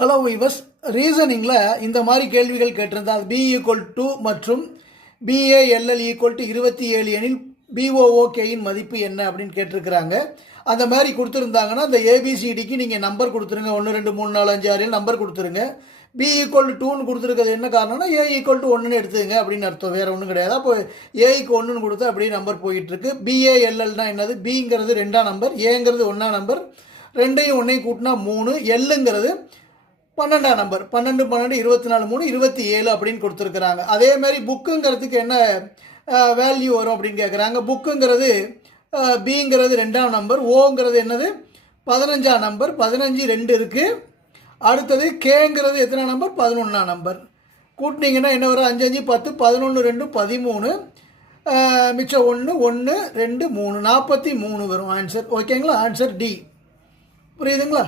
Hello viewers, ரீசனிங்கில் இந்த மாதிரி கேள்விகள் கேட்டிருந்தால் பி ஈக்குவல் டு மற்றும் பிஏஎல்எல் ஈக்குவல் டு 27 எனில் பிஓஓகேயின் மதிப்பு என்ன அப்படின்னு கேட்டிருக்கிறாங்க. அந்த மாதிரி கொடுத்துருந்தாங்கன்னா அந்த ஏபிசிடிக்கு நீங்கள் நம்பர் கொடுத்துருங்க. 1 2 3 4 5 6 நம்பர் கொடுத்துருங்க. பி ஈக்குவல் டு 2ன்னு கொடுத்துருக்கிறது என்ன காரணம்னா ஏ ஈக்குவல் டு 1ன்னு எடுத்துங்க அப்படின்னு அர்த்தம், வேறு ஒன்றும் கிடையாது. அப்போ ஏக்கு 1ன்னு கொடுத்தா அப்படியே நம்பர் போயிட்டுருக்கு. பிஏஎல்எல்னா என்னது? பிங்கிறது 2ஆம் நம்பர், ஏங்கிறது 1ஆம் நம்பர், 2ஐயும் 1ஐயும் கூட்டினா 3, எல்லுங்கிறது 12ஆம் நம்பர். 12 12 24 3 27 அப்படின்னு கொடுத்துருக்குறாங்க. அதே மாதிரி புக்குங்கிறதுக்கு என்ன வேல்யூ வரும் அப்படின்னு கேட்குறாங்க. புக்குங்கிறது பிங்கிறது 2ஆம் நம்பர், ஓங்கிறது என்னது 15ஆம் நம்பர், 15 2 இருக்குது. அடுத்தது கேங்கிறது எத்தனை நம்பர்? 11ஆம் நம்பர். கூட்டினீங்கன்னா என்ன வரும்? 5 5 10 11 2 13, மிச்சம் 1 1 2 3 43 வரும் ஆன்சர். ஓகேங்களா? Answer D. புரியுதுங்களா?